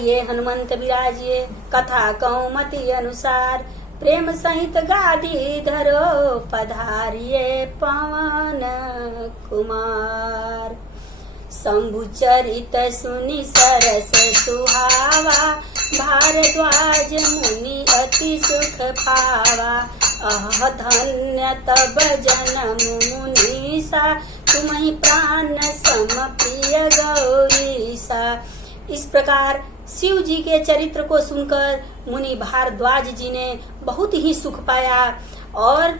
आइए हनुमंत विराजिए, कथा कौमति अनुसार, प्रेम सहित गादी धरो, पधारिए पवन कुमार। शंभु चरित सुनि सरस सुहावा, भारद्वाज मुनि अति सुख पावा। अह धन्य तब जन्म मुनीसा, तुम्हि प्राण सम प्रिय गौरीसा। इस प्रकार शिव जी के चरित्र को सुनकर मुनि भारद्वाज जी ने बहुत ही सुख पाया और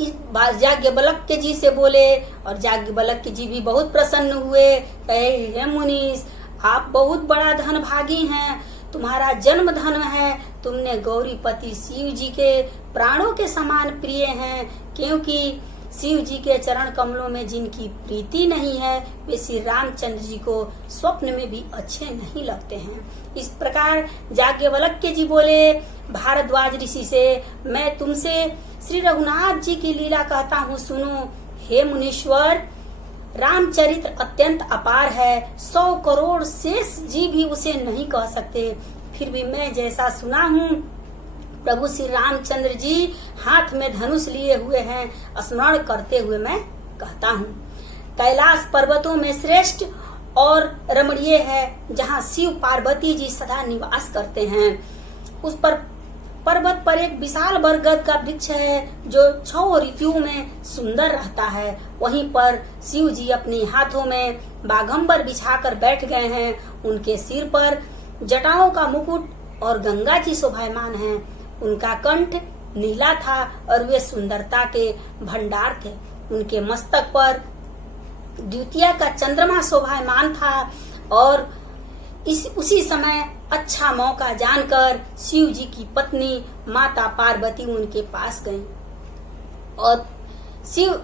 इस बार याज्ञवल्क्य जी से बोले और याज्ञवल्क्य जी भी बहुत प्रसन्न हुए। कहे, हे मुनीश, आप बहुत बड़ा धन भागी हैं, तुम्हारा जन्म धन है, तुमने गौरीपति शिव जी के प्राणों के समान प्रिय हैं, क्योंकि शिव जी के चरण कमलों में जिनकी प्रीति नहीं है वे श्री रामचंद्र जी को स्वप्न में भी अच्छे नहीं लगते हैं। इस प्रकार याज्ञवल्क्य जी बोले भारद्वाज ऋषि से, मैं तुमसे श्री रघुनाथ जी की लीला कहता हूँ, सुनो। हे मुनीश्वर, रामचरित्र अत्यंत अपार है, 100 करोड़ शेष जी भी उसे नहीं कह सकते। फिर भी मैं जैसा सुना हूँ, प्रभु श्री रामचंद्र जी हाथ में धनुष लिए हुए हैं, स्मरण करते हुए मैं कहता हूँ। कैलाश पर्वतों में श्रेष्ठ और रमणीय है, जहाँ शिव पार्वती जी सदा निवास करते हैं। उस पर पर्वत पर एक विशाल बरगद का वृक्ष है जो 6 ऋतुओं में सुंदर रहता है। वहीं पर शिव जी अपने हाथों में बाघंबर बिछाकर बैठ गए हैं। उनके सिर पर जटाओं का मुकुट और गंगा जी शोभायमान है। उनका कंठ नीला था और वे सुंदरता के भंडार थे। उनके मस्तक पर द्वितीया का चंद्रमा शोभायमान था और उसी समय अच्छा मौका जानकर शिव जी की पत्नी माता पार्वती उनके पास गईं और शिव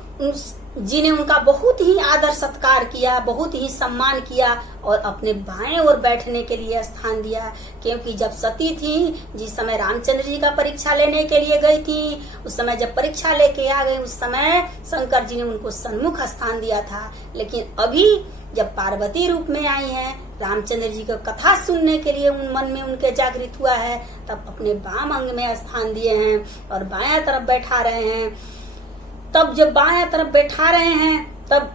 जी ने उनका बहुत ही आदर सत्कार किया, बहुत ही सम्मान किया और अपने बाएं ओर बैठने के लिए स्थान दिया। क्योंकि जब सती थी, जिस समय रामचंद्र जी का परीक्षा लेने के लिए गई थी, उस समय जब परीक्षा लेके आ गई, उस समय शंकर जी ने उनको सन्मुख स्थान दिया था। लेकिन अभी जब पार्वती रूप में आई हैं, रामचंद्र जी को कथा सुनने के लिए उन मन में उनके जागृत हुआ है, तब अपने बाम अंग में स्थान दिए हैं और बायां तरफ बैठा रहे हैं। तब जब बायां तरफ बैठा रहे हैं, तब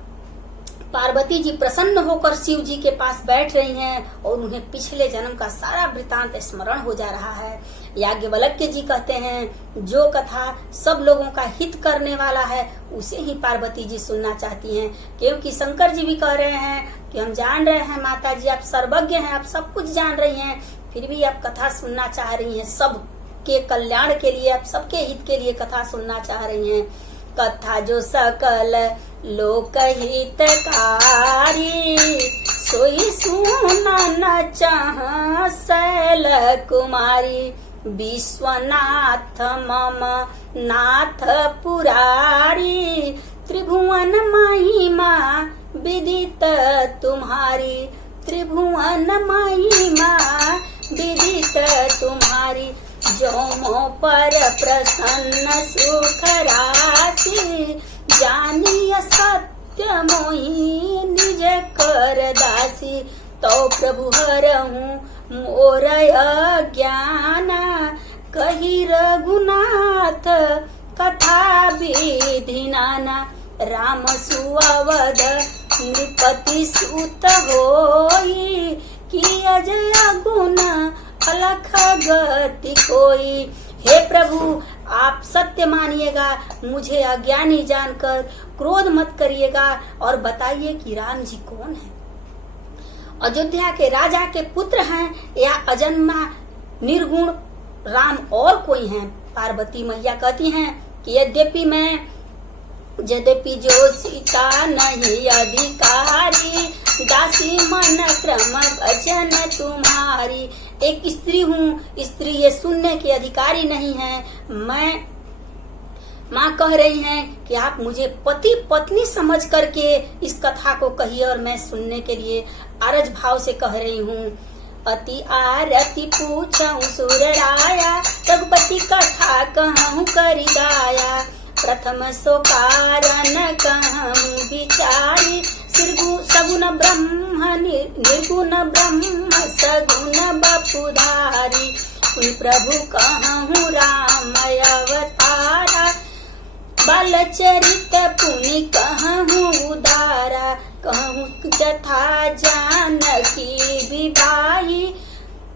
पार्वती जी प्रसन्न होकर शिव जी के पास बैठ रही हैं और उन्हें पिछले जन्म का सारा वृतांत स्मरण हो जा रहा है। याज्ञवल्क्य जी कहते हैं, जो कथा सब लोगों का हित करने वाला है उसे ही पार्वती जी सुनना चाहती हैं। क्योंकि शंकर जी भी कह रहे हैं कि हम जान रहे हैं माता जी, आप सर्वज्ञ हैं, आप सब कुछ जान रही हैं, फिर भी आप कथा सुनना चाह रही हैं, सबके कल्याण के लिए, आप सबके हित के लिए कथा सुनना चाह रही हैं। कथा जो सकल लोक हितकारी, सोई सुनन चाह शैल कुमारी। विश्वनाथ मम नाथ पुरारी, त्रिभुवन महिमा विदित तुम्हारी। त्रिभुवन महिमा विदित तुम्हारी, जो मो पर प्रसन्न सुख राशि। जानिय सत्य मोहि निज कर दासी, तो प्रभु हरहूँ मोर अज्ञान। कही रघुनाथ कथा विधि नाना, राम सुअवध नृपति सुत होई। कि अजय गुण अलख गति कोई। हे प्रभु, आप सत्य मानिएगा, मुझे अज्ञानी जानकर क्रोध मत करिएगा और बताइए कि राम जी कौन है। अयोध्या के राजा के पुत्र हैं या अजन्मा निर्गुण राम और कोई हैं। पार्वती मैया कहती हैं कि यद्यपि जो सीता नहीं अधिकारी, दासी मन क्रम भजन तुम्हारी। एक स्त्री हूँ, स्त्री ये सुनने की अधिकारी नहीं है। मैं माँ कह रही हैं कि आप मुझे पति पत्नी समझ करके इस कथा को कहिए और मैं सुनने के लिए आरज भाव से कह रही हूँ। अति आरती पूछऊं सुर राया, रघुपति कथा कहूँ करि गाया। प्रथम सो कारण कहूँ विचारी, सगुण ब्रह्म निर्गुण ब्रह्म सगुण बपुधारी, पुनि प्रभु कहूँ राम अवतारा, बालचरित पुनि कहूँ उदारा, कहूँ जथा जानकी विदाई,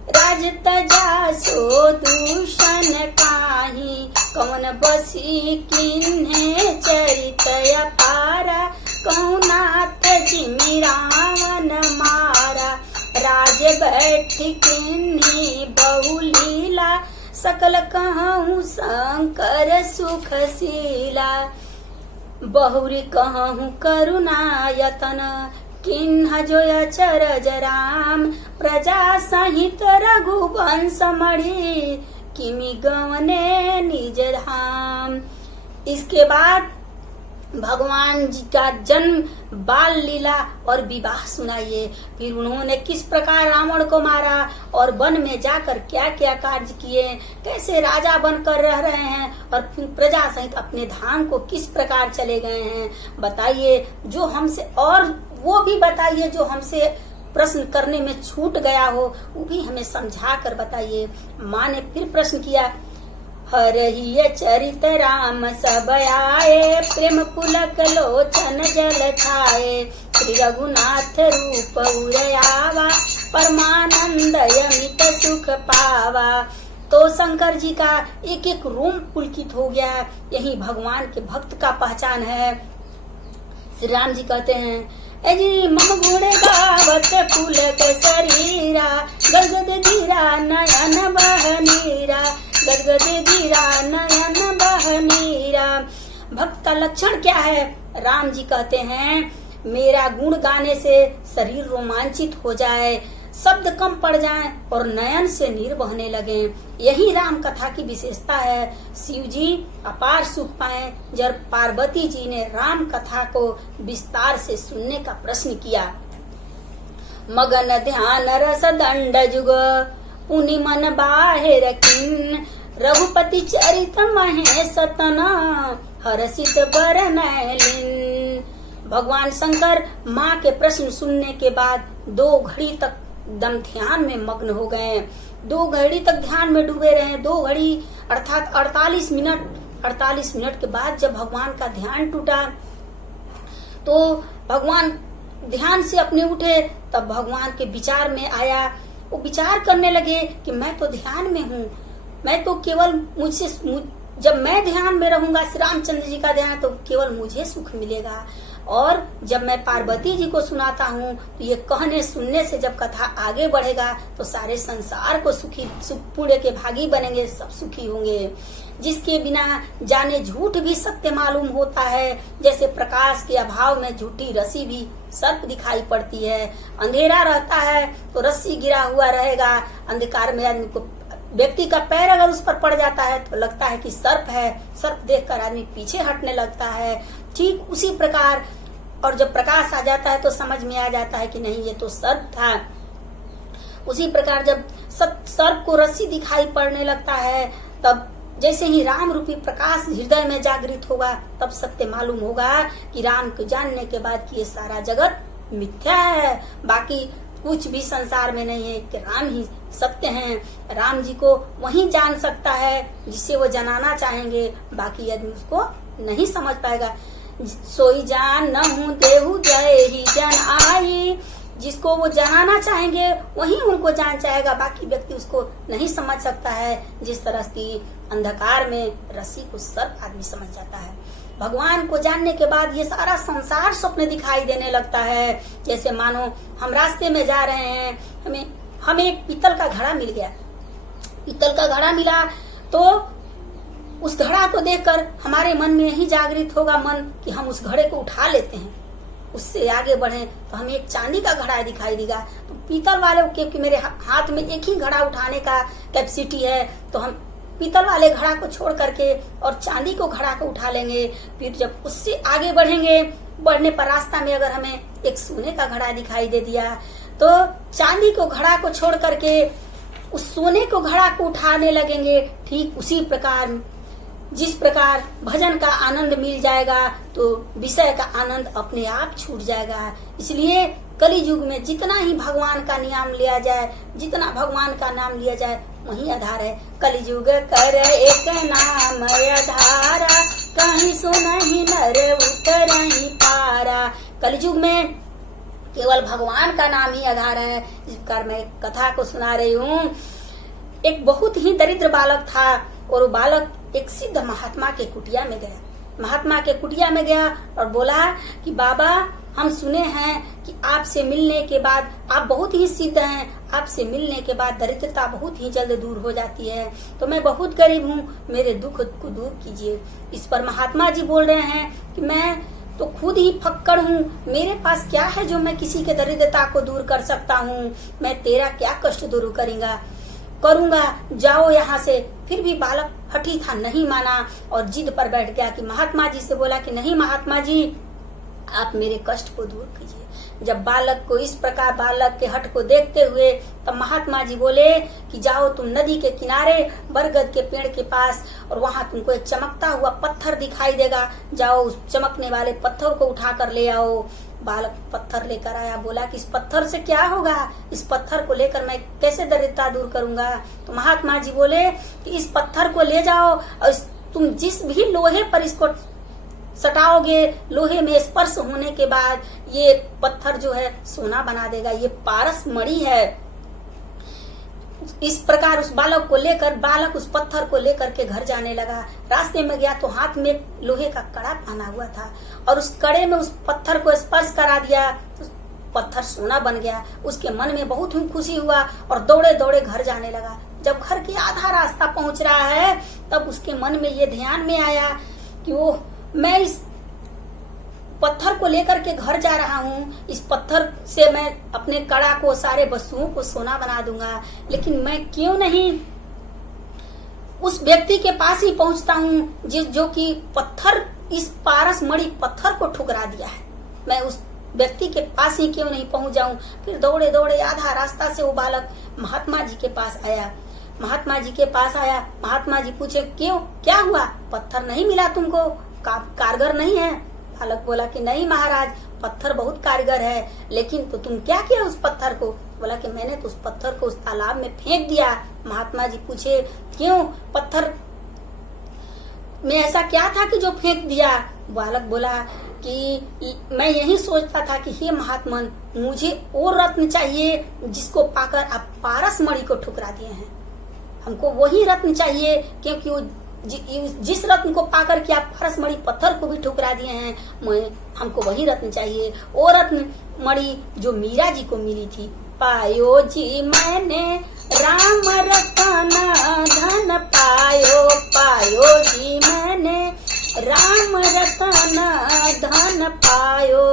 राज तजा सो दूषण काही, कौन बसी किन्हे चरित अपारा, कौनाथ जिमि रावण मारा, राज बैठ किन्ही बहुलीला, सकल कहूँ शंकर सुखशीला, बहुरी कहूँ करुणायतन, किन्ह जो अचरज राम, प्रजा सहित रघुवंश मढ़ी, किमि गवने निज धाम। इसके बाद भगवान जी का जन्म, बाल लीला और विवाह सुनाइए। फिर उन्होंने किस प्रकार रावण को मारा और वन में जाकर क्या क्या कार्य किए, कैसे राजा बनकर रह रहे हैं और फिर प्रजा सहित अपने धाम को किस प्रकार चले गए हैं, बताइए। जो हमसे, और वो भी बताइए जो हमसे प्रश्न करने में छूट गया हो, वो भी हमें समझा कर बताइए। माँ ने फिर प्रश्न किया, हरहिय चरित राम सब आए, प्रेम पुलक लोचन जल छाए, श्री रघुनाथ रूप उरयावा, परमानंद यमित सुख पावा। तो शंकर जी का एक एक रोम पुलकित हो गया। यही भगवान के भक्त का पहचान है। श्री राम जी कहते हैं, जी महगुण गावत पुलक शरीरा, गदगद धीरा नयन बहनीरा, गदगद धीरा नयन बहनीरा। भक्त का लक्षण क्या है? राम जी कहते हैं, मेरा गुण गाने से शरीर रोमांचित हो जाए, शब्द कम पड़ जाएं और नयन से नीर बहने लगे। यही राम कथा की विशेषता है। शिव जी अपार सुख पाए जब पार्वती जी ने राम कथा को विस्तार से सुनने का प्रश्न किया। मगन ध्यान रस दंड जुग, पुनि मन बाहिर किन, रघुपति चरित महेश तना, हरसित बरनैलिन। भगवान शंकर माँ के प्रश्न सुनने के बाद 2 घड़ी तक दम ध्यान में मग्न हो गए। 2 घड़ी तक ध्यान में डूबे रहे। 2 घड़ी अर्थात 48 मिनट के बाद जब भगवान का ध्यान टूटा तो भगवान ध्यान से अपने उठे। तब भगवान के विचार में आया, वो विचार करने लगे कि मैं तो ध्यान में हूँ, मैं तो केवल जब मैं ध्यान में रहूंगा, श्री रामचंद्र जी का ध्यान, तो केवल मुझे सुख मिलेगा। और जब मैं पार्वती जी को सुनाता हूँ तो ये कहने सुनने से जब कथा आगे बढ़ेगा तो सारे संसार को सुख पुण्य के भागी बनेंगे, सब सुखी होंगे। जिसके बिना जाने झूठ भी सत्य मालूम होता है, जैसे प्रकाश के अभाव में झूठी रस्सी भी सर्प दिखाई पड़ती है। अंधेरा रहता है तो रस्सी गिरा हुआ रहेगा, अंधकार में आदमी को, व्यक्ति का पैर अगर उस पर पड़ जाता है तो लगता है कि सर्प है, सर्प देखकर आदमी पीछे हटने लगता है। ठीक उसी प्रकार, और जब प्रकाश आ जाता है तो समझ में आ जाता है कि नहीं ये तो सर्प था। उसी प्रकार जब सर्प को रस्सी दिखाई पड़ने लगता है, तब जैसे ही राम रूपी प्रकाश हृदय में जागृत होगा तब सत्य मालूम होगा कि राम को जानने के बाद कि ये सारा जगत मिथ्या है, बाकी कुछ भी संसार में नहीं है, कि राम ही सत्य हैं। राम जी को वही जान सकता है जिसे वो जनाना चाहेंगे, बाकी आदमी उसको नहीं समझ पाएगा। सोई जान न हूँ देहु जय ही जन आई, जिसको वो जनाना चाहेंगे वही उनको जान चाहेगा, बाकी व्यक्ति उसको नहीं समझ सकता है। जिस तरह की अंधकार में रस्सी को सर्प आदमी समझ जाता है, भगवान को जानने के बाद ये सारा संसार स्वप्न दिखाई देने लगता है। जैसे मानो हम रास्ते में जा रहे हैं, हमें एक पीतल का घड़ा मिल गया। पीतल का घड़ा मिला तो उस घड़ा को देखकर हमारे मन में यही जागृत होगा मन कि हम उस घड़े को उठा लेते हैं, उससे आगे बढ़े। तो हमें एक चांदी का घड़ा दिखाई देगा, तो पीतल वाले क्योंकि मेरे हाथ में एक ही घड़ा उठाने का कैपेसिटी है, तो हम पीतल वाले घड़ा को छोड़ करके और चांदी को घड़ा को उठा लेंगे। फिर जब उससे आगे बढ़ेंगे, बढ़ने पर रास्ता में अगर हमें एक सोने का घड़ा दिखाई दे दिया तो चांदी को घड़ा को छोड़ करके उस सोने को घड़ा को उठाने लगेंगे। ठीक उसी प्रकार जिस प्रकार भजन का आनंद मिल जाएगा तो विषय का आनंद अपने आप छूट जाएगा। इसलिए कलि युग में जितना ही भगवान का नाम लिया जाए, जितना भगवान का नाम लिया जाए वही आधार है। कलि युग कर एक नाम आधारा, कहीं सुनहि नर उतरहि पारा। कलि युग में केवल भगवान का नाम ही आधार है। इस प्रकार मैं कथा को सुना रही हूँ। एक बहुत ही दरिद्र बालक था और वो बालक एक सिद्ध महात्मा के कुटिया में गया। महात्मा के कुटिया में गया और बोला कि बाबा, हम सुने हैं कि आपसे मिलने के बाद आप बहुत ही सिद्ध हैं, आपसे मिलने के बाद दरिद्रता बहुत ही जल्द दूर हो जाती है। तो मैं बहुत गरीब हूँ, मेरे दुख को दूर कीजिए। इस पर महात्मा जी बोल रहे हैं कि मैं तो खुद ही फक्कड़ हूँ, मेरे पास क्या है जो मैं किसी के दरिद्रता को दूर कर सकता हूँ। मैं तेरा क्या कष्ट दूर करूंगा, जाओ यहाँ से। फिर भी बालक हठी था, नहीं माना और जिद पर बैठ गया कि महात्मा जी से बोला कि नहीं महात्मा जी, आप मेरे कष्ट को दूर कीजिए। जब बालक को इस प्रकार बालक के हट को देखते हुए तब महात्मा जी बोले कि जाओ तुम नदी के किनारे बरगद के पेड़ के पास, और वहां तुमको एक चमकता हुआ पत्थर दिखाई देगा, जाओ उस चमकने वाले पत्थर को उठा कर ले आओ। बालक पत्थर लेकर आया, बोला कि इस पत्थर से क्या होगा, इस पत्थर को लेकर मैं कैसे दरिद्रता दूर करूंगा। तो महात्मा जी बोले कि इस पत्थर को ले जाओ और तुम जिस भी लोहे पर इसको सटाओगे, लोहे में स्पर्श होने के बाद ये पत्थर जो है सोना बना देगा, ये पारस मणि है। इस प्रकार उस बालक उस पत्थर को लेकर के घर जाने लगा। रास्ते में गया तो हाथ में लोहे का कड़ा पहना हुआ था और उस कड़े में उस पत्थर को स्पर्श करा दिया, तो पत्थर सोना बन गया। उसके मन में बहुत ही खुशी हुआ और दौड़े दौड़े घर जाने लगा। जब घर के आधा रास्ता पहुंच रहा है तब उसके मन में ये ध्यान में आया कि वो मैं इस पत्थर को लेकर के घर जा रहा हूँ, इस पत्थर से मैं अपने कड़ा को, सारे वस्तुओं को सोना बना दूंगा, लेकिन मैं क्यों नहीं उस व्यक्ति के पास ही पहुंचता हूँ जो कि पत्थर, इस पारस मणि पत्थर को ठुकरा दिया है। मैं उस व्यक्ति के पास ही क्यों नहीं पहुंच जाऊं। फिर दौड़े दौड़े आधा रास्ता से वो बालक महात्मा जी के पास आया। महात्मा जी के पास आया, महात्मा जी पूछे क्यों, क्या हुआ, पत्थर नहीं मिला तुमको, कारगर नहीं है। बालक बोला कि नहीं महाराज, पत्थर बहुत कारगर है, लेकिन तो तुम क्या किया उस पत्थर को। बोला कि मैंने तो उस पत्थर को उस तालाब में फेंक दिया। महात्मा जी पूछे क्यों, पत्थर में ऐसा क्या था कि जो फेंक दिया। बालक बोला कि मैं यही सोचता था कि हे महात्मन, मुझे और रत्न चाहिए जिसको पाकर आप पारस मणि को ठुकरा दिए हैं। हमको वही रत्न चाहिए, क्योंकि वो जिस रत्न को पाकर के आप पारस मणि पत्थर को भी ठुकरा दिए हैं, हमको वही रत्न चाहिए। वो रत्न मणि जो मीरा जी को मिली थी। पायो जी मैंने राम रतन धन पायो, पायो जी मैंने राम रतन धन पायो।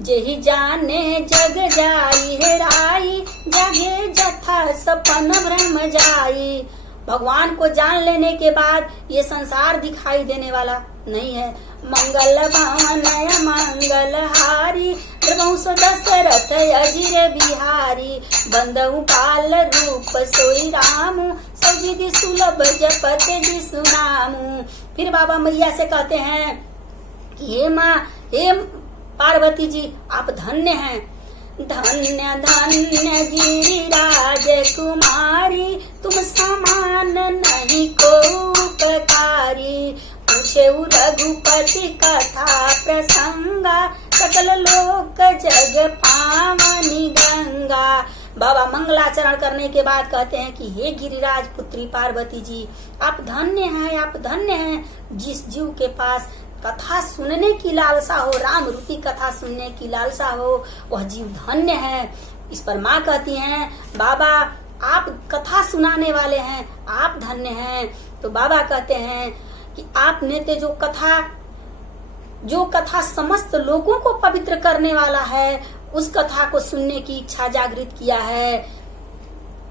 जेहि जाने जग जाई हेराई, जगे जथा सपन ब्रह्म जाई। भगवान को जान लेने के बाद ये संसार दिखाई देने वाला नहीं है। मंगल भवन मंगल हारी, प्रभु दशरथ अजिर बिहारी। बंदऊ पाल रूप सोई रामू, सब विधि सुलभ जपत जिसु नामू। फिर बाबा मैया से कहते हैं कि हे माँ, हे पार्वती जी, आप धन्य हैं। धन्य धन्य गिरिराज कुमारी, तुम समान नहीं को उपकारी। पूछे रघुपति कथा प्रसंगा, सकल लोक जग पावनी गंगा। बाबा मंगलाचरण करने के बाद कहते हैं कि हे गिरिराज पुत्री पार्वती जी, आप धन्य हैं, आप धन्य हैं। जिस जीव के पास कथा सुनने की लालसा हो, राम रूपी कथा सुनने की लालसा हो, वह जीव धन्य है। इस पर माँ कहती हैं बाबा आप कथा सुनाने वाले हैं, आप धन्य हैं। तो बाबा कहते हैं कि आपने ते जो कथा समस्त लोगों को पवित्र करने वाला है, उस कथा को सुनने की इच्छा जागृत किया है।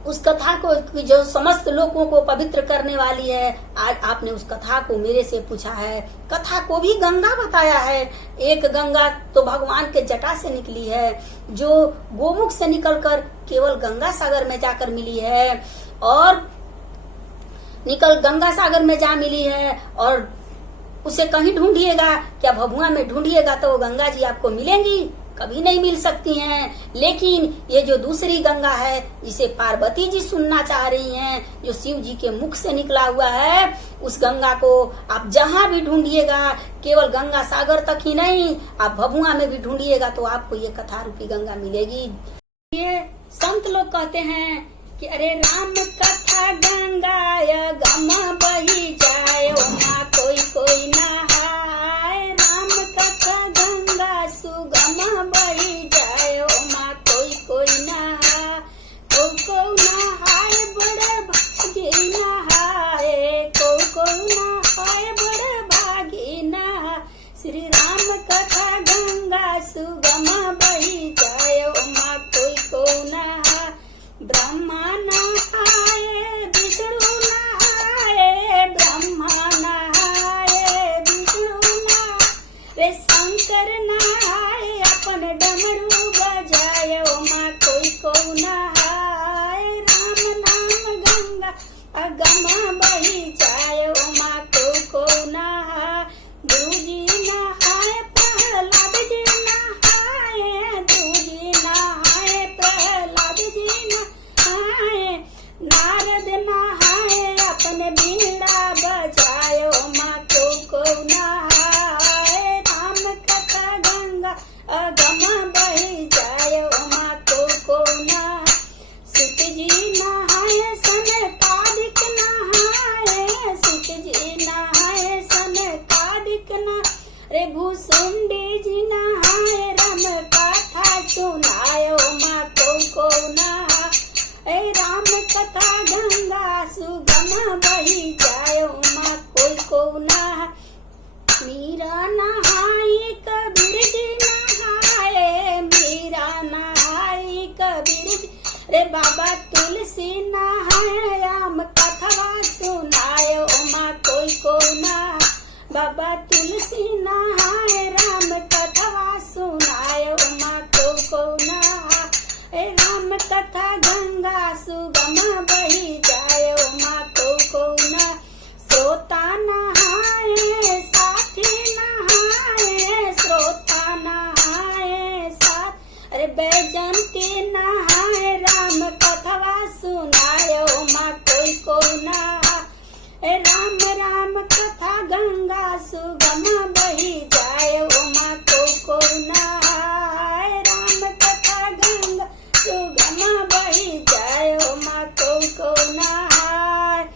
उस कथा को जो समस्त लोगों को पवित्र करने वाली है, आज आपने उस कथा को मेरे से पूछा है। कथा को भी गंगा बताया है। एक गंगा तो भगवान के जटा से निकली है, जो गोमुख से निकलकर केवल गंगा सागर में जाकर मिली है। और निकल गंगा सागर में जा मिली है, और उसे कहीं ढूंढिएगा, क्या भभुआ में ढूंढिएगा तो वो गंगा जी आपको मिलेंगी? कभी नहीं मिल सकती हैं। लेकिन ये जो दूसरी गंगा है, जिसे पार्वती जी सुनना चाह रही हैं, जो शिव जी के मुख से निकला हुआ है, उस गंगा को आप जहां भी ढूंढिएगा, केवल गंगा सागर तक ही नहीं, आप भभुआ में भी ढूंढिएगा तो आपको ये कथा रूपी गंगा मिलेगी। ये संत लोग कहते हैं कि अरे राम कथा गंगा गम बही जाए, वहाँ कोई कोई नहाए। राम कथा गंगा सुगम बही जाए, वहाँ कोई कोई नहाए। को नहाए बड़े भागी नहाए, को नहाए बड़े भागी नहाए। श्री राम कथा गंगा सुगम बही जाए, वहाँ कोई को नहाए। ब्रह्मा नहाए विष्णु नहाए, ब्रह्मा नहाए विष्णु नहाए, शंकर नहाए अपन डमरू बजाए, ओमा कोई को नहाए। राम नाम गंगा अगम बही जाए, ओमा को नहाए। गुरु जी नहाए प्रहलाद जी नहाए, गुरु जी नहाए प्रहलाद जी नहाए। नारद नहाए अपन बीड़ा बजाए, ओमा को नहाए। राम कथा गंगा अगम बही जाए, ओमा को नहाए। सुत जी नहाए सनकादिक नहाए, सुत जी नहाए सनकादिक नहाए। भूसुंडी जी नहाए राम कथा सुनाए, ओमा को नहाए। राम कथा गंगा सुगम बही जाए, उमा को नहाए। मीरा नहाई कबीर जी नहाए, मीरा नहाई कबीर जी। रे बाबा तुलसी नहाए राम कथा सुनाए, ओमा को नहाए। बाबा तुलसी नहाए राम कथा सुनाए, ओमा को नहाए। राम कथा गंगा सुगम बही जाए, ओमा को नहाए। श्रोता नहाए साथी नहाए, श्रोता नहाए साथ। अरे बैजंती नहाए राम कथा सुनाए, ओमा को नहाए। राम राम कथा गंगा सुगम बही जाए, ओमा को नहाए। राम कथा गंगा सुगम बही जाए, ओमा को नहाए।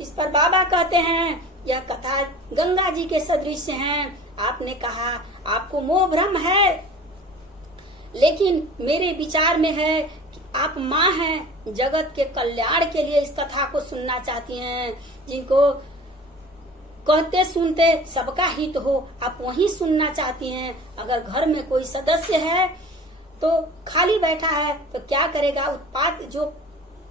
इस पर बाबा कहते हैं यह कथा गंगा जी के सदृश है। आपने कहा आपको मोह भ्रम है, लेकिन मेरे विचार में है कि आप माँ हैं, जगत के कल्याण के लिए इस कथा को सुनना चाहती हैं। जिनको कहते सुनते सबका हित हो, आप वही सुनना चाहती हैं। अगर घर में कोई सदस्य है तो खाली बैठा है तो क्या करेगा? उत्पात, जो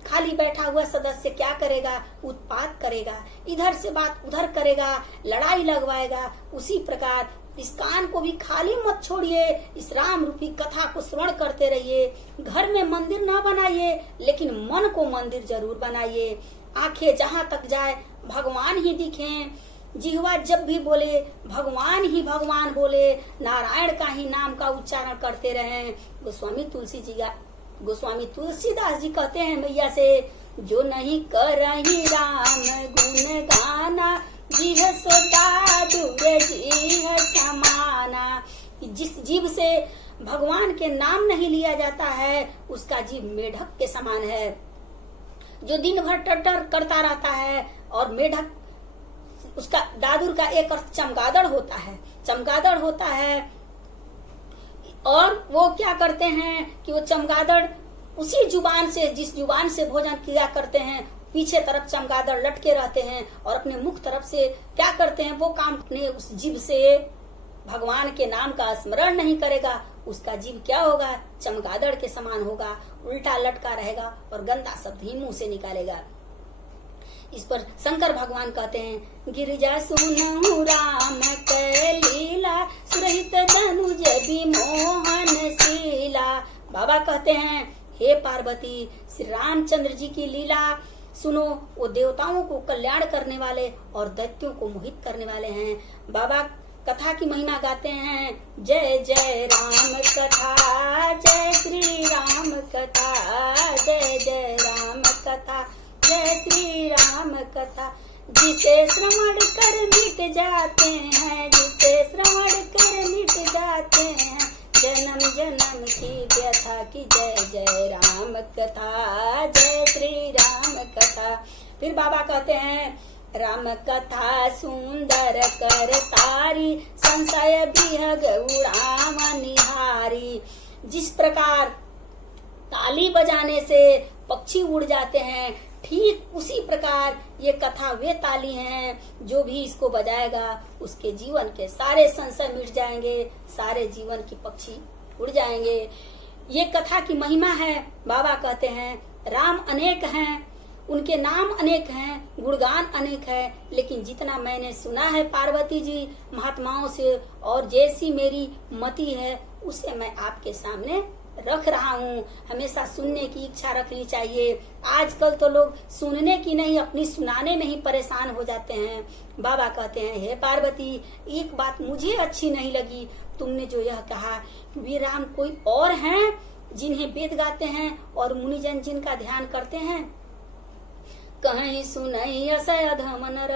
खाली बैठा हुआ सदस्य क्या करेगा? उत्पात करेगा, इधर से बात उधर करेगा, लड़ाई लगवाएगा। उसी प्रकार इस कान को भी खाली मत छोड़िए, इस राम रूपी कथा को श्रवण करते रहिए। घर में मंदिर ना बनाइए, लेकिन मन को मंदिर जरूर बनाइए। आंखें जहाँ तक जाए भगवान ही दिखें, जिह्वा जब भी बोले भगवान ही भगवान बोले, नारायण का ही नाम का उच्चारण करते रहें। गोस्वामी तुलसीदास जी कहते हैं मैया से, जो नहीं करही राम गुण गाना, जिह सोता दूर जिह समाना। जिस जीव से भगवान के नाम नहीं लिया जाता है, उसका जीव मेढक के समान है, जो दिन भर टटर करता रहता है। और मेढक, उसका दादुर का एक अर्थ चमगादड़ होता है, चमगादड़ होता है। और वो क्या करते हैं कि वो चमगादड़ उसी जुबान से, जिस जुबान से भोजन किया करते हैं, पीछे तरफ चमगादड़ लटके रहते हैं और अपने मुख तरफ से क्या करते हैं? वो काम अपने उस जीव से भगवान के नाम का स्मरण नहीं करेगा, उसका जीव क्या होगा? चमगादड़ के समान होगा, उल्टा लटका रहेगा और गंदा शब्द ही मुंह से निकालेगा। इस पर शंकर भगवान कहते हैं, गिरिजा सुनहु राम के लीला, सुरहित धनुज विमोहन शीला। बाबा कहते हैं, हे पार्वती, श्री रामचंद्र जी की लीला सुनो, वो देवताओं को कल्याण करने वाले और दैत्यों को मोहित करने वाले हैं। बाबा कथा की महिमा गाते हैं, जय जय राम कथा, जय श्री राम कथा, जय जय राम कथा, जय श्री राम कथा। जिसे श्रवण कर मिट जाते हैं, जिसे श्रवण कर मिट जाते हैं, जन्म जन्म की व्यथा की, जय जय राम कथा, जय श्री राम कथा। फिर बाबा कहते हैं, राम कथा सुंदर कर तारी, संशय बिहग उड़ाव निहारी। जिस प्रकार ताली बजाने से पक्षी उड़ जाते हैं, ठीक उसी प्रकार ये कथा वे ताली हैं, जो भी इसको बजाएगा उसके जीवन के सारे संशय मिट जाएंगे, सारे जीवन की पक्षी उड़ जाएंगे। ये कथा की महिमा है। बाबा कहते हैं, राम अनेक हैं, उनके नाम अनेक हैं, गुणगान अनेक है, लेकिन जितना मैंने सुना है पार्वती जी महात्माओं से और जैसी मेरी मति है, उसे मैं आपके सामने रख रहा हूँ। हमेशा सुनने की इच्छा रखनी चाहिए। आजकल तो लोग सुनने की नहीं, अपनी सुनाने में ही परेशान हो जाते हैं। बाबा कहते हैं, हे पार्वती, एक बात मुझे अच्छी नहीं लगी, तुमने जो यह कहा वे राम कोई और हैं जिन्हें वेद गाते हैं और मुनिजन जिनका ध्यान करते हैं। कहीं सुनई असय अधम नर,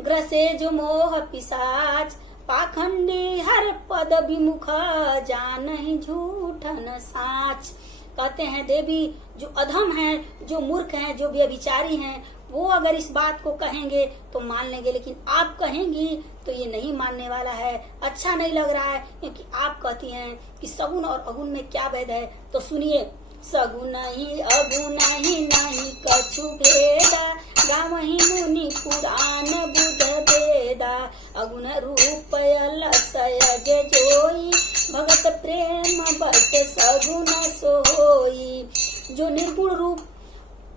ग्रसे जो मोह पिशाच, पाखंडी हर पद विमुख, जानहि झूठन साच। कहते हैं, देवी जो अधम हैं, जो मूर्ख हैं, जो व्यभिचारी हैं, वो अगर इस बात को कहेंगे तो मान लेंगे, लेकिन आप कहेंगी तो ये नहीं मानने वाला है, अच्छा नहीं लग रहा है, क्योंकि आप कहती हैं कि सगुन और अगुन में क्या भेद है। तो सुनिए, सगुन ही अगुन ही नहीं कछु भेदा, गावहि मुनि पुराण बुध भेदा, अगुन रूप अलसय जोई, भगत प्रेम बस सगुन सोई। जो निर्गुण रूप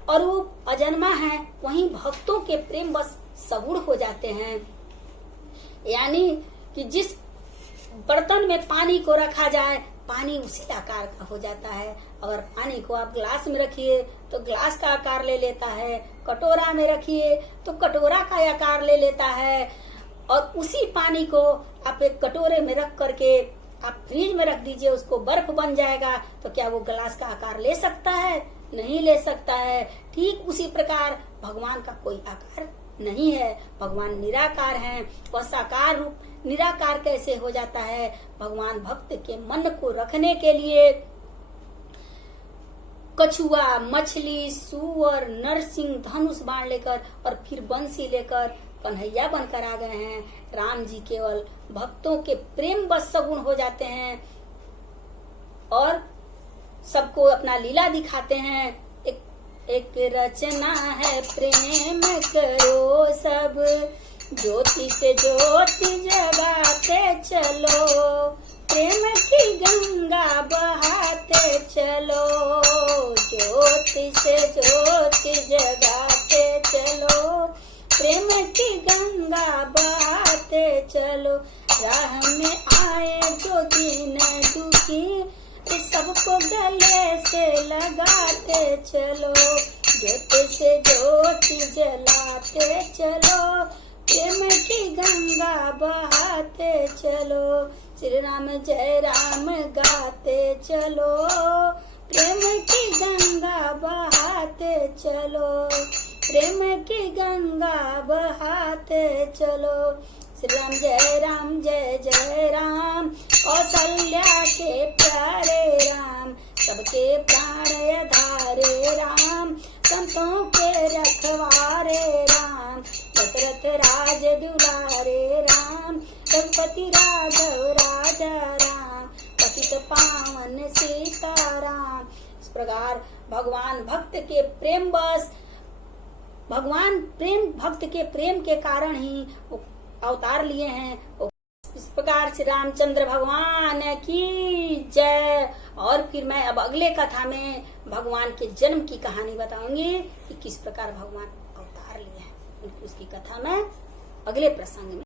अरूप अजन्मा है, वहीं भक्तों के प्रेम बस सगुण हो जाते हैं। यानी कि जिस बर्तन में पानी को रखा जाए, पानी उसी आकार का हो जाता है। अगर पानी को आप ग्लास में रखिए तो ग्लास का आकार ले लेता है, कटोरा में रखिए तो कटोरा का आकार ले लेता है, और उसी पानी को आप एक कटोरे में रख करके आप फ्रिज में रख दीजिए, उसको बर्फ बन जाएगा, तो क्या वो ग्लास का आकार ले सकता है? नहीं ले सकता है। ठीक उसी प्रकार भगवान का कोई आकार नहीं है, भगवान निराकार हैं। वह साकार रूप निराकार कैसे हो जाता है? भगवान भक्त के मन को रखने के लिए कछुआ, मछली, सूअर, नरसिंह, धनुष बाण लेकर और फिर बंसी लेकर कन्हैया बनकर आ गए हैं। राम जी केवल भक्तों के प्रेम बस सगुण हो जाते हैं और सबको अपना लीला दिखाते हैं। एक रचना है प्रेम करो सब, ज्योति से ज्योति जगाते चलो, प्रेम की गंगा बहाते चलो, ज्योति से ज्योति जगाते चलो, प्रेम की गंगा बहाते चलो। राह में आए जो दिन दुखी, सबको गले से लगाते चलो, ज्योति से ज्योति जलाते चलो, प्रेम की गंगा बहाते चलो। श्री राम जय राम गाते चलो, प्रेम की गंगा बहाते चलो, प्रेम की गंगा बहाते चलो। श्री राम जय जय राम, कौशल्या के प्यारे राम, सबके प्राण आधारे राम, संतों के रखवारे राम, दशरथ राज दुलारे राम, रघुपति राघव राजा राम, पतित पावन सीताराम। इस प्रकार भगवान भक्त के प्रेम बस, भगवान प्रेम भक्त के प्रेम के कारण ही अवतार लिए हैं। इस प्रकार से रामचंद्र भगवान की जय। और फिर मैं अब अगले कथा में भगवान के जन्म की कहानी बताऊंगी कि किस प्रकार भगवान अवतार लिए हैं। उसकी कथा मैं अगले प्रसंग में